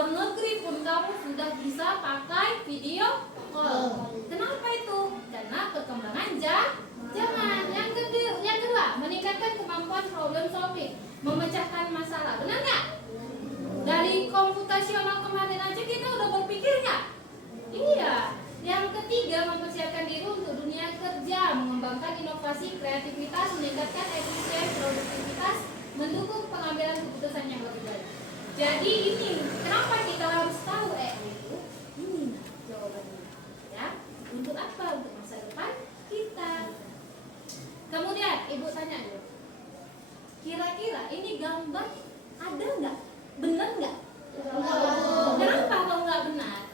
luar negeri pun kamu sudah bisa pakai video call. Kenapa itu? Karena perkembangan zaman. Yang kedua, meningkatkan kemampuan problem solving, memecahkan masalah. Benar nggak? Dari komputasional kemarin aja kita udah berpikir nggak? Iya. Yang ketiga, mempersiapkan diri untuk dunia kerja, mengembangkan inovasi, kreativitas, meningkatkan efisiensi, produktivitas, mendukung pengambilan keputusan yang lebih baik. Jadi ini kenapa kita harus tahu itu? Ini jawabannya. Ya, untuk apa? Untuk masa depan kita. Kemudian ibu tanya dulu. Kira-kira ini gambar ada nggak? Benar nggak? Kenapa kalau nggak benar?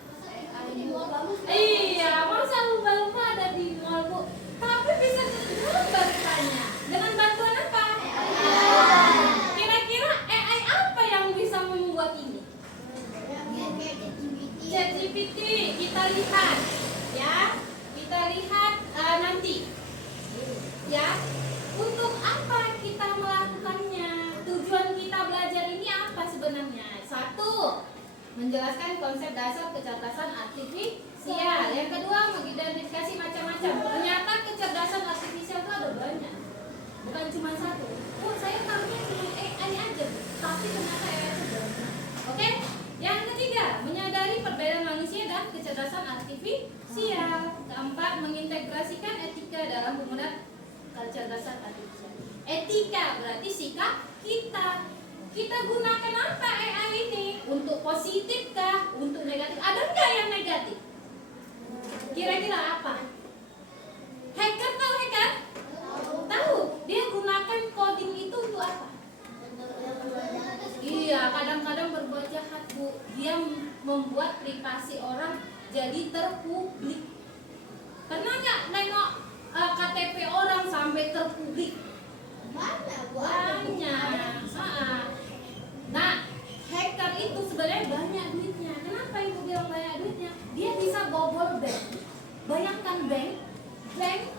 Iya, masa lumba-lumba ada di mall, Bu? Tapi bisa digambar tanya. Dengan bantuan apa? Kira-kira AI apa yang bisa membuat ini? ChatGPT. Kita lihat, ya. Kita lihat nanti. Ya. Untuk apa kita melakukannya? Tujuan kita belajar ini apa sebenarnya? Satu, menjelaskan konsep dasar kecerdasan artifisial. Yang kedua, mengidentifikasi macam-macam. Ternyata kecerdasan artifisial itu ada banyak, bukan cuma satu. Oh, saya tahunya cuma AI aja, tapi ternyata AI itu banyak. Oke? Yang ketiga, menyadari perbedaan manusia dan kecerdasan artifisial. Keempat, mengintegrasikan etika dalam penggunaan kecerdasan artifisial. Etika berarti sikap kita. Kita gunakan apa AI ini? Untuk positif kah? Untuk negatif? Ada nggak yang negatif? Kira-kira apa? Hacker tahu hacker? Tahu. Dia gunakan coding itu untuk apa? Iya, kadang-kadang berbuat jahat, Bu. Dia membuat privasi orang jadi terpublik. Pernah nggak nengok KTP orang sampai terpublik? Banyak. Nah, hacker itu sebenarnya banyak duitnya. Kenapa ibu bilang banyak duitnya? Dia bisa bobol bank. Bayangkan bank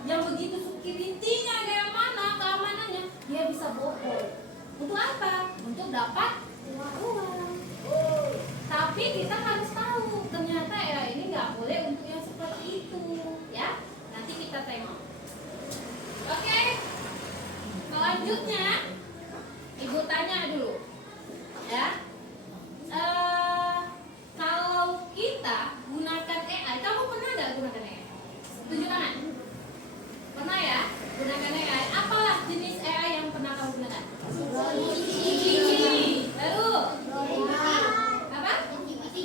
yang begitu security-nya kayak mana, keamanannya, dia bisa bobol. Untuk apa? Untuk dapat uang. Tapi kita harus tahu, ternyata ya ini nggak boleh untuk yang seperti itu, ya. Nanti kita tengok. Oke. Selanjutnya, ibu tanya dulu. Ya, kalau kita gunakan AI, kamu pernah nggak gunakan AI? Tunjuk tangan. Pernah ya, gunakan AI. Apalah jenis AI yang pernah kamu gunakan? Baru apa?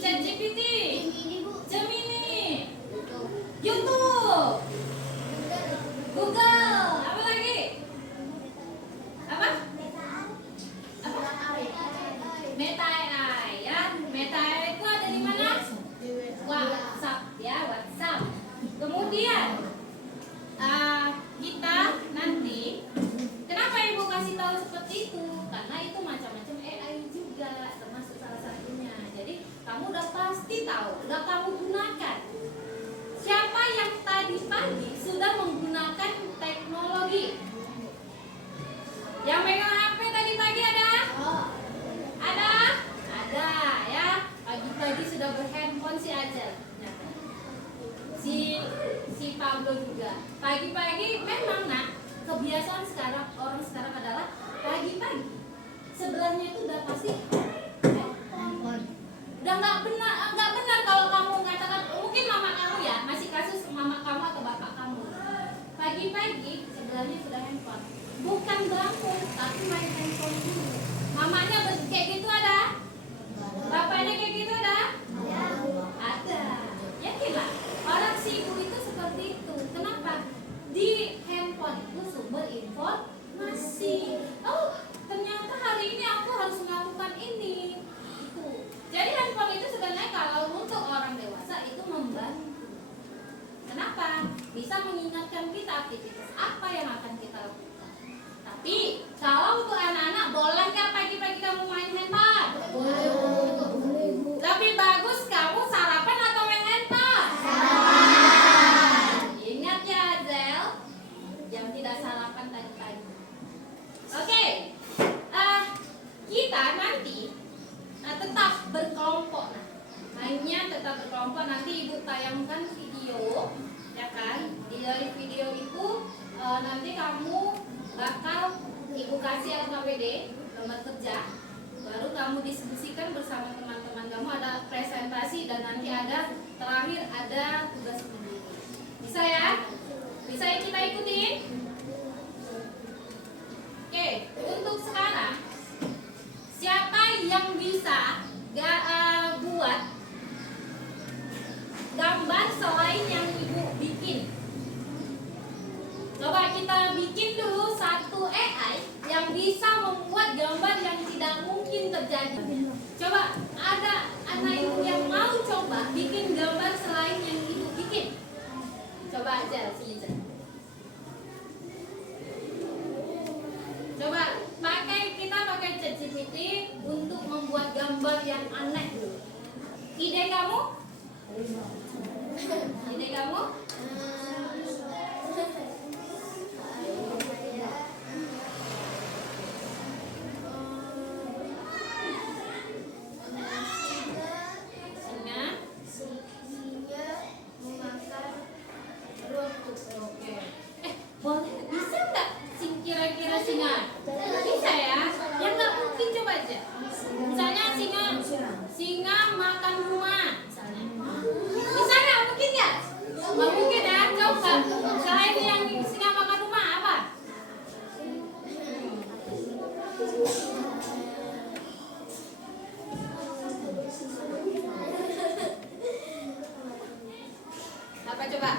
ChatGPT, Gemini, YouTube, Google, apa lagi? Apa? Meta AI ya. Meta AI itu ada di mana? WhatsApp ya, WhatsApp. Kemudian kita nanti, kenapa ibu kasih tahu seperti itu? Karena itu macam-macam AI juga, termasuk salah satunya. Jadi kamu udah pasti tahu, udah kamu gunakan. Siapa yang tadi pagi sudah menggunakan teknologi? Yang megang HP tadi pagi ada? Ada ya. Pagi-pagi sudah berhandphone si Ajel. Si Pablo juga. Pagi-pagi memang kebiasaan orang sekarang adalah pagi-pagi sebelahnya itu udah pasti handphone. Udah nggak benar kalau kamu mengatakan, mungkin mama kamu ya, masih kasus mama kamu atau bapak kamu. Pagi-pagi sebelahnya sudah handphone. Bukan bangun, tapi main handphone dulu. Mamanya kayak gitu ada? Bapaknya kayak gitu ada? Ada. Yakinlah, orang sibuk itu seperti itu. Kenapa? Di handphone itu sumber informasi. Oh, ternyata hari ini aku harus melakukan ini. Itu. Jadi handphone itu sebenarnya kalau untuk orang dewasa itu membantu. Kenapa? Bisa mengingatkan kita aktivitas apa yang akan kita lakukan. Tapi kalau untuk anak-anak, boleh nggak pagi-pagi kamu main handphone? Boleh. Lebih bagus kamu sarapan atau main handphone? Sarapan. Ingat ya, Zel, yang tidak sarapan tadi pagi. Oke. Kita nanti tetap berkelompok. tayangkan video, ya kan? Dari video itu nanti kamu bakal ibu kasih LKPD, lembar kerja, baru kamu diskusikan bersama teman-teman kamu, ada presentasi dan nanti ada terakhir ada tugas sendiri. Bisa ya? Bisa kita ikutin? Oke, untuk sekarang siapa yang bisa buat gambar selain yang ibu bikin? Coba kita bikin dulu satu AI yang bisa membuat gambar yang tidak mungkin terjadi. Coba ada anak ibu yang mau coba bikin gambar selain yang ibu bikin? Coba aja sini. Coba kita pakai ChatGPT untuk membuat gambar yang aneh dulu. Ide kamu? Ide kamu? Boleh, bisa nggak kira-kira singa? Bisa ya? Yang nggak mungkin coba aja. Misalnya singa makan rumah. Bisa nggak mungkin nggak? Nggak mungkin ya. Coba. Selain yang singa makan rumah apa? Apa coba?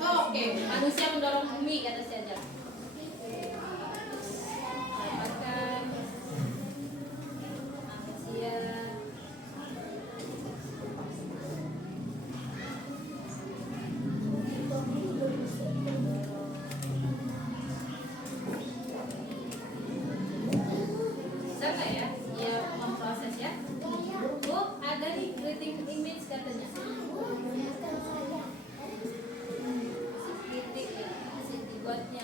Oke, manusia mendorong bumi kata saja. Dapatkan manusia bisa nggak ya? Dia memproses ya. Oh, ada nih creating image katanya. Buatnya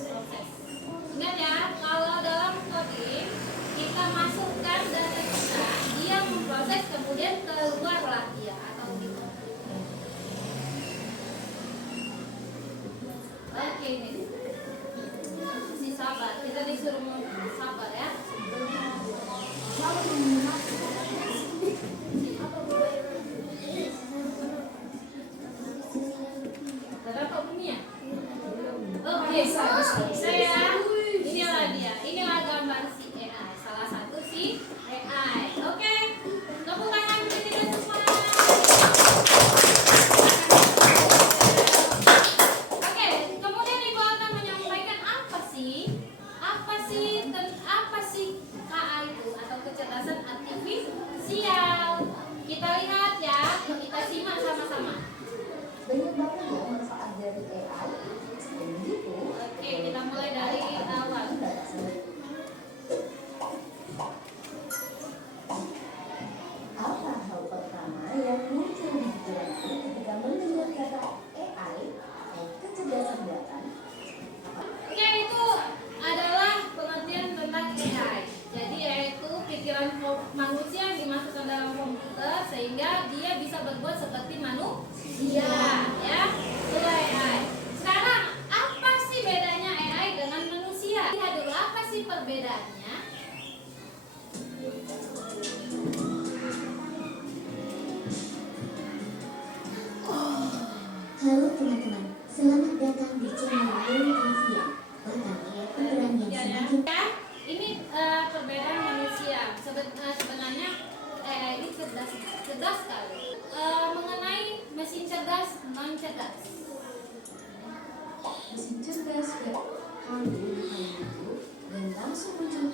proses. Ingat ya, kalau dalam coding kita masukkan data kita, dia memproses kemudian keluarlah dia atau gitu. Oke nih, masih sabar. Kita disuruh sabar ya. Oke, saya inilah dia. Inilah gambar si AI. Salah satu si AI. Oke, tepuk tangan kita semua. Oke, kemudian ibu akan menyampaikan apa sih KA itu atau kecerdasan artifisial. Kita lihat ya, kita simak sama-sama. Banyak banget ya manfaat dari AI. Oke, kita mulai dari awal. Apa hal pertama yang muncul di pikiranmu ketika mendengar kata AI atau kecerdasan buatan? Oke, itu adalah pengertian tentang AI. Jadi yaitu pikiran manusia yang dimasukkan dalam komputer sehingga dia bisa berbuat seperti manusia, ya. Itu AI. Sekarang apa sih bedanya AI dengan manusia? Lihat dulu apa sih perbedaannya? Halo teman-teman, selamat datang di channel Loli Trivia. Pertanyaan pemberani yang semakin Ini perbedaan manusia. Sebenarnya AI ini cerdas sekali. Mengenai mesin cerdas, non cerdas. Mesin cerdas gak hadir itu dan langsung muncul.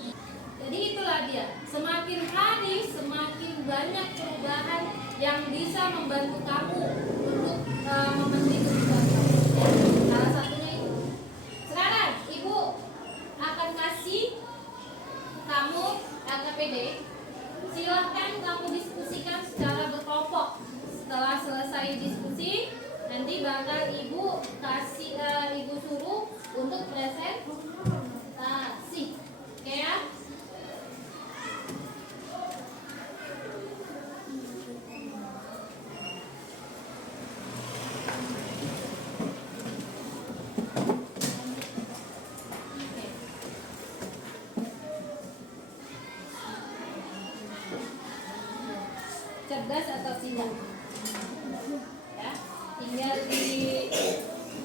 Jadi itulah dia. Semakin hari semakin banyak perubahan yang bisa membantu kamu untuk memenuhi kebutuhan kamu. Ya, salah satunya itu. Sekarang ibu akan kasih kamu LKPD. Silahkan kamu diskusikan secara berkelompok. Setelah selesai diskusi, nanti bakal ibu kasih ibu suruh untuk presentasi. cerdas atau tidak. Ya, tinggal di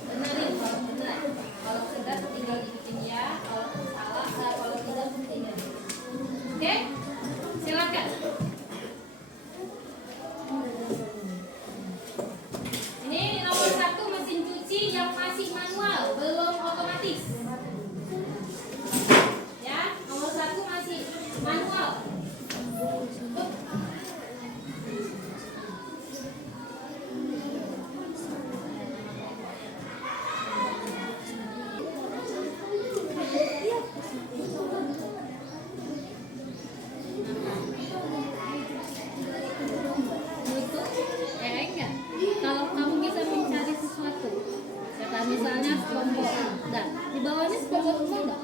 benerin kalau benar. Kalau cerdas tinggal dibikin ya, kalau salah, kalau tidak tinggal di. Oke, silakan. Ini nomor 1 mesin cuci yang masih manual, belum otomatis. Ya, nomor 1 masih manual. Butuh enggak? Kalau kamu bisa mencari sesuatu, kata misalnya SpongeBob, dan di bawahnya SpongeBob enggak?